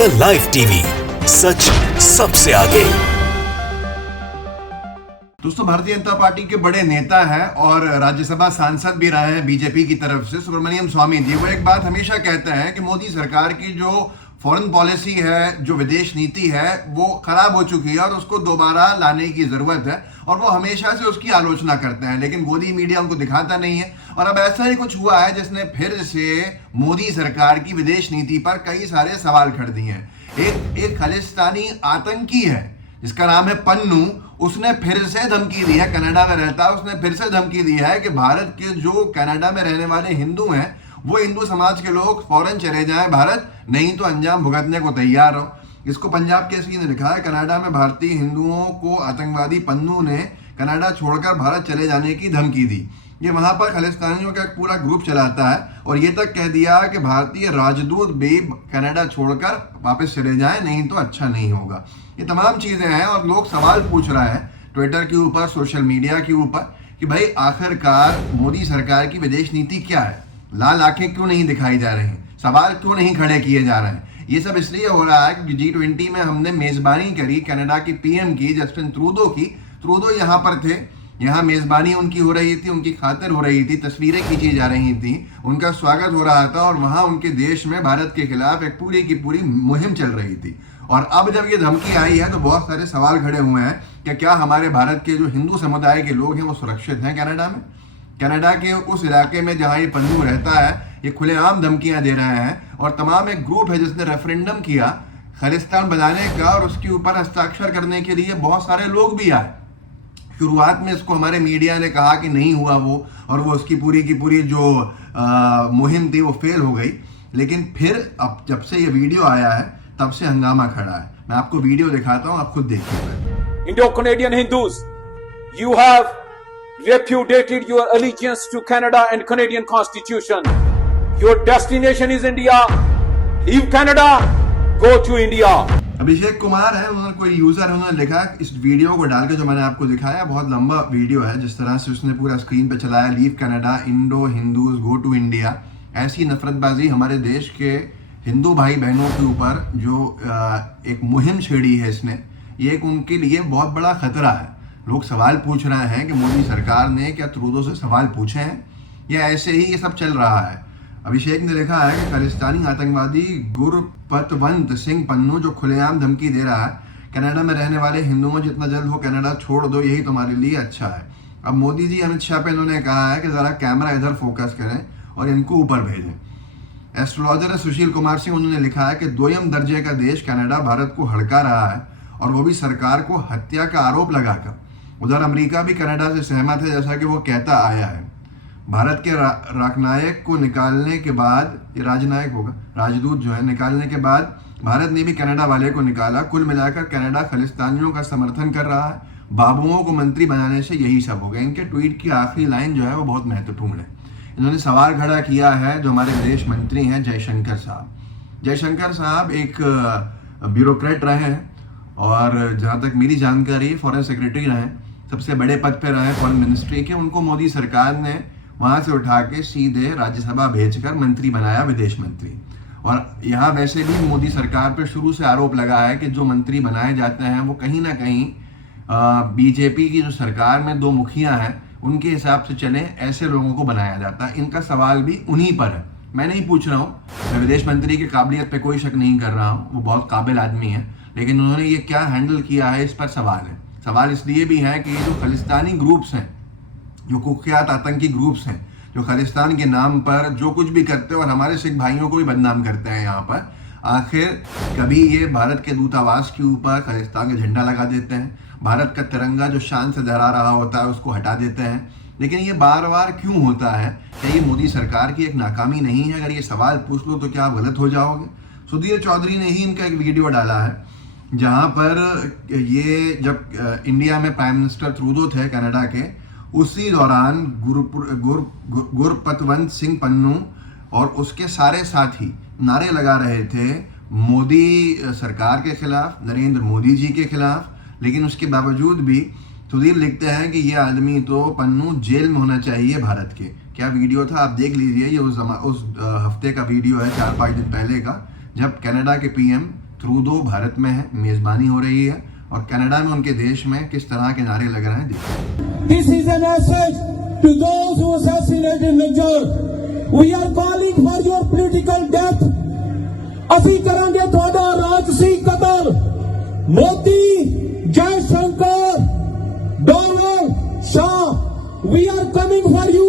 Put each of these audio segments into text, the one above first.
The live TV, सच सबसे आगे। दोस्तों, भारतीय जनता पार्टी के बड़े नेता हैं और राज्यसभा सांसद भी रहे हैं बीजेपी की तरफ से, सुब्रमण्यम स्वामी जी। वो एक बात हमेशा कहते हैं कि मोदी सरकार की जो फॉरेन पॉलिसी है, जो विदेश नीति है, वो खराब हो चुकी है और उसको दोबारा लाने की जरूरत है। और वो हमेशा से उसकी आलोचना करते हैं, लेकिन गोदी मीडिया उनको दिखाता नहीं है। और अब ऐसा ही कुछ हुआ है जिसने फिर से मोदी सरकार की विदेश नीति पर कई सारे सवाल खड़े दिए हैं। एक खालिस्तानी आतंकी है जिसका नाम है पन्नू, उसने फिर से धमकी दी है, कनाडा में रहता है, उसने फिर से धमकी दी है कि भारत के जो कनाडा में रहने वाले हिंदू हैं, वो हिंदू समाज के लोग फौरन चले जाएं भारत, नहीं तो अंजाम भुगतने को तैयार हो। इसको पंजाब केसरी ने लिखा है, कनाडा में भारतीय हिंदुओं को आतंकवादी पन्नू ने कनाडा छोड़कर भारत चले जाने की धमकी दी। ये वहां पर खालिस्तानियों का एक पूरा ग्रुप चलाता है और ये तक कह दिया कि भारतीय राजदूत भी कनाडा छोड़कर वापस चले जाएं, नहीं तो अच्छा नहीं होगा। ये तमाम चीजें हैं और लोग सवाल पूछ रहे हैं ट्विटर के ऊपर, सोशल मीडिया के ऊपर कि भाई आखिरकार मोदी सरकार की विदेश नीति क्या है? लाल आंखें क्यों नहीं दिखाई जा रही हैं? सवाल क्यों नहीं खड़े किए जा रहे हैं? ये सब इसलिए हो रहा है कि G20 में हमने मेजबानी करी कनाडा की पीएम की, जस्टिन ट्रूडो की। ट्रूडो यहाँ पर थे, यहाँ मेजबानी उनकी हो रही थी, उनकी खातिर हो रही थी, तस्वीरें खींची जा रही थी, उनका स्वागत हो रहा था और वहाँ उनके देश में भारत के खिलाफ एक पूरी की पूरी मुहिम चल रही थी। और अब जब ये धमकी आई है तो बहुत सारे सवाल खड़े हुए हैं कि क्या हमारे भारत के जो हिंदू समुदाय के लोग हैं वो सुरक्षित हैं कनाडा में? कनाडा के उस इलाके में जहाँ ये पन्नू रहता है, ये खुलेआम धमकियां दे रहे हैं और तमाम एक ग्रुप है जिसने रेफरेंडम किया खालिस्तान बनाने का और उसके ऊपर हस्ताक्षर करने के लिए बहुत सारे लोग भी आए। शुरुआत में इसको हमारे मीडिया ने कहा कि नहीं हुआ वो, और वो उसकी पूरी की पूरी जो मुहिम थी वो फेल हो गई। लेकिन फिर अब जब से ये वीडियो आया है तब से हंगामा खड़ा है। मैं आपको वीडियो दिखाता हूँ, आप खुद देखिए। Indo-Canadian Hindus, you have repudiated your allegiance to Canada and Canadian Constitution. Your destination is India. Leave Canada, go to India. Abhishek Kumar है, उन्होंने कोई यूजर है, उन्होंने लिखा इस वीडियो को डाल के, जो मैंने आपको दिखाया, बहुत लंबा वीडियो है, जिस तरह से उसने पूरा स्क्रीन पे चलाया, leave Canada, Indo Hindus go to India. ऐसी नफरतबाजी हमारे देश के हिंदू भाई बहनों के ऊपर जो एक मुहिम छेड़ी है इसने, ये एक उनके लिए बहुत बड़ा खतरा है। लोग सवाल पूछ रहे हैं कि मोदी सरकार ने क्या ट्रूडो से सवाल पूछे हैं या ऐसे ही ये सब चल रहा है। अभिषेक ने लिखा है कि खालिस्तानी आतंकवादी गुरपतवंत सिंह पन्नू जो खुलेआम धमकी दे रहा है, कनाडा में रहने वाले हिंदुओं जितना जल्द हो कनाडा छोड़ दो, यही तुम्हारे लिए अच्छा है। अब मोदी जी अमित शाह पे इन्होंने कहा है कि जरा कैमरा इधर फोकस करें और इनको ऊपर भेजें। एस्ट्रोलॉजर सुशील कुमार सिंह, उन्होंने लिखा है कि दोयम दर्जे का देश कनाडा भारत को हड़का रहा है और वो भी सरकार को हत्या का आरोप लगाकर। उधर अमेरिका भी कनाडा से सहमत है, जैसा कि वो कहता आया है। भारत के राजनायक को निकालने के बाद, ये राजनायक होगा, राजदूत जो है, निकालने के बाद भारत ने भी कनाडा वाले को निकाला। कुल मिलाकर कनाडा खालिस्तानियों का समर्थन कर रहा है। बाबुओं को मंत्री बनाने से यही सब हो गया। इनके ट्वीट की आखिरी लाइन जो है वो बहुत महत्वपूर्ण है। इन्होंने सवाल खड़ा किया है जो हमारे विदेश मंत्री हैं जयशंकर साहब। जयशंकर साहब एक ब्यूरोक्रेट रहे हैं और जहाँ तक मेरी जानकारी फॉरेन सेक्रेटरी रहे, सबसे बड़े पद पे रहे फॉरेन मिनिस्ट्री के। उनको मोदी सरकार ने वहाँ से उठा के सीधे राज्यसभा भेजकर मंत्री बनाया, विदेश मंत्री। और यहाँ वैसे भी मोदी सरकार पे शुरू से आरोप लगा है कि जो मंत्री बनाए जाते हैं वो कहीं ना कहीं बीजेपी की जो सरकार में दो मुखिया हैं उनके हिसाब से चले, ऐसे लोगों को बनाया जाता है। इनका सवाल भी उन्हीं पर है। मैं नहीं पूछ रहा हूँ, मैं विदेश मंत्री की काबिलियत पे कोई शक नहीं कर रहा हूँ, वो बहुत काबिल आदमी है, लेकिन उन्होंने ये क्या हैंडल किया है इस पर सवाल है। सवाल इसलिए भी है कि ये जो खालिस्तानी ग्रुप्स हैं, जो कुख्यात आतंकी ग्रुप्स हैं, जो खालिस्तान के नाम पर जो कुछ भी करते हैं और हमारे सिख भाइयों को भी बदनाम करते हैं यहाँ पर, आखिर कभी ये भारत के दूतावास के ऊपर खालिस्तान का झंडा लगा देते हैं, भारत का तिरंगा जो शान से लहरा रहा होता है उसको हटा देते हैं। लेकिन ये बार बार क्यों होता है? क्या ये मोदी सरकार की एक नाकामी नहीं है? अगर ये सवाल पूछ लो तो क्या आप गलत हो जाओगे? सुधीर चौधरी ने ही इनका एक वीडियो डाला है जहाँ पर ये जब इंडिया में प्राइम मिनिस्टर ट्रूडो थे कनाडा के, उसी दौरान गुरपतवंत सिंह पन्नू और उसके सारे साथी नारे लगा रहे थे मोदी सरकार के खिलाफ, नरेंद्र मोदी जी के खिलाफ। लेकिन उसके बावजूद भी सुधीर लिखते हैं कि ये आदमी तो पन्नू जेल में होना चाहिए भारत के। क्या वीडियो था आप देख लीजिए, ये उस हफ्ते का वीडियो है, 4-5 दिन पहले का, जब कनाडा के पीएम ट्रूडो भारत में है, मेजबानी हो रही है, और कनाडा में उनके देश में किस तरह के नारे लग रहे हैं देखिए। This is a message to those who assassinated Major. We are calling for your political death. ਅਸੀਂ ਕਰਾਂਗੇ ਤੁਹਾਡਾ ਰਾਜਸੀ ਕਤਲ। Modi, Jai Shankar, Donald Shah, we are coming for you.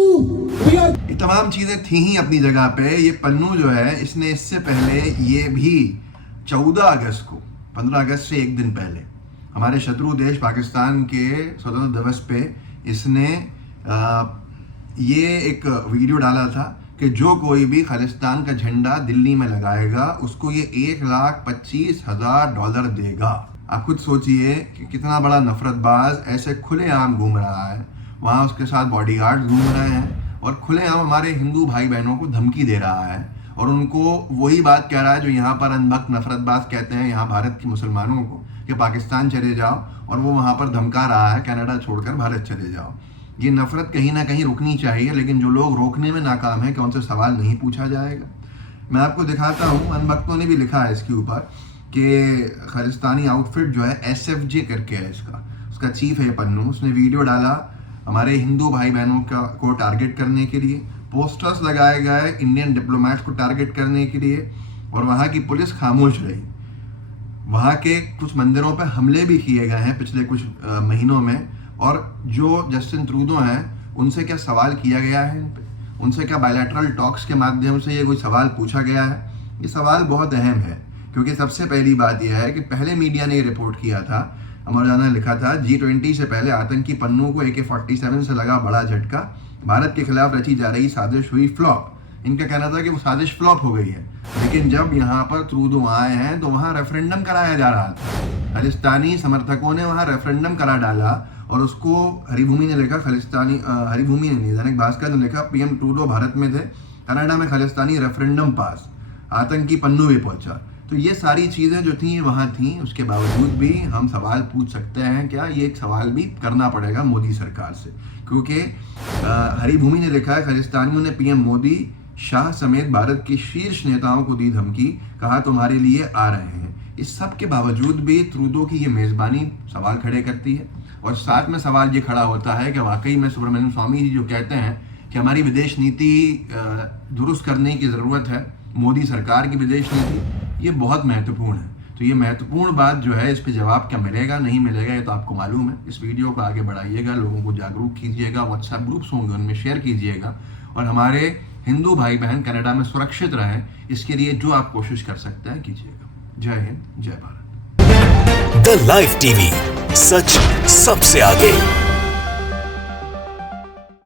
We are ये तमाम चीजें थी ही अपनी जगह पे। ये पन्नू जो है, इसने इससे पहले ये भी 14 अगस्त को, 15 अगस्त से एक दिन पहले हमारे शत्रु देश पाकिस्तान के स्वतंत्रता दिवस पे इसने ये एक वीडियो डाला था कि जो कोई भी खालिस्तान का झंडा दिल्ली में लगाएगा उसको ये $1,25,000 देगा। आप खुद सोचिए कि कितना बड़ा नफरतबाज ऐसे खुलेआम घूम रहा है, वहाँ उसके साथ बॉडीगार्ड घूम रहे हैं और खुलेआम हमारे हिंदू भाई बहनों को धमकी दे रहा है और उनको वही बात कह रहा है जो यहाँ पर अनभक्त नफरतबाज कहते हैं यहाँ भारत के मुसलमानों को कि पाकिस्तान चले जाओ, और वो वहाँ पर धमका रहा है कनाडा छोड़कर भारत चले जाओ। ये नफरत कहीं ना कहीं रुकनी चाहिए, लेकिन जो लोग रोकने में नाकाम है क्या उनसे सवाल नहीं पूछा जाएगा? मैं आपको दिखाता हूँ, अनभक्तों ने भी लिखा है इसके ऊपर कि खालिस्तानी आउटफिट जो है SFJ करके है उसका चीफ है पन्नू। उसने वीडियो डाला हमारे हिंदू भाई बहनों को टारगेट करने के लिए, पोस्टर्स लगाए गए इंडियन डिप्लोमेट्स को टारगेट करने के लिए, और वहाँ की पुलिस खामोश रही। वहाँ के कुछ मंदिरों पर हमले भी किए गए हैं पिछले कुछ महीनों में, और जो जस्टिन ट्रूडो हैं उनसे क्या सवाल किया गया है इन पे? उनसे क्या बायलैटरल टॉक्स के माध्यम से ये कोई सवाल पूछा गया है? ये सवाल बहुत अहम है, क्योंकि सबसे पहली बात यह है कि पहले मीडिया ने रिपोर्ट किया था, अमर उजाला ने लिखा था G20 से पहले आतंकी पन्नू को AK-47 से लगा बड़ा झटका, भारत के खिलाफ रची जा रही साजिश हुई फ्लॉप। इनका कहना था कि वो साजिश फ्लॉप हो गई है, लेकिन जब यहाँ पर ट्रूडो आए हैं तो वहाँ रेफरेंडम कराया जा रहा था। खालिस्तानी समर्थकों ने वहाँ रेफरेंडम करा डाला और उसको हरिभूमि ने लिखा, हरिभूमि ने नहीं, दैनिक भास्कर ने लिखा PM ट्रूडो भारत में थे, कनाडा में खालिस्तानी रेफरेंडम पास, आतंकी पन्नू भी पहुंचा। तो ये सारी चीज़ें जो थी वहाँ थी, उसके बावजूद भी हम सवाल पूछ सकते हैं क्या? ये एक सवाल भी करना पड़ेगा मोदी सरकार से, क्योंकि हरिभूमि ने लिखा है खालिस्तानियों ने PM मोदी, शाह समेत भारत के शीर्ष नेताओं को दी धमकी, कहा तुम्हारे लिए आ रहे हैं। इस सब के बावजूद भी ट्रूडो की ये मेज़बानी सवाल खड़े करती है, और साथ में सवाल ये खड़ा होता है कि वाकई में सुब्रमण्यम स्वामी जी जो कहते हैं कि हमारी विदेश नीति दुरुस्त करने की ज़रूरत है, मोदी सरकार की विदेश नीति, ये बहुत महत्वपूर्ण है। तो ये महत्वपूर्ण बात जो है, इस पे जवाब क्या मिलेगा नहीं मिलेगा ये तो आपको मालूम है। इस वीडियो को आगे बढ़ाइएगा, लोगों को जागरूक कीजिएगा, व्हाट्सएप ग्रुप्स होंगे उनमें शेयर कीजिएगा, और हमारे हिंदू भाई बहन कनाडा में सुरक्षित रहें, इसके लिए जो आप कोशिश कर सकते हैं कीजिएगा। जय हिंद, जय भारत। द लाइव टीवी, सच सबसे आगे।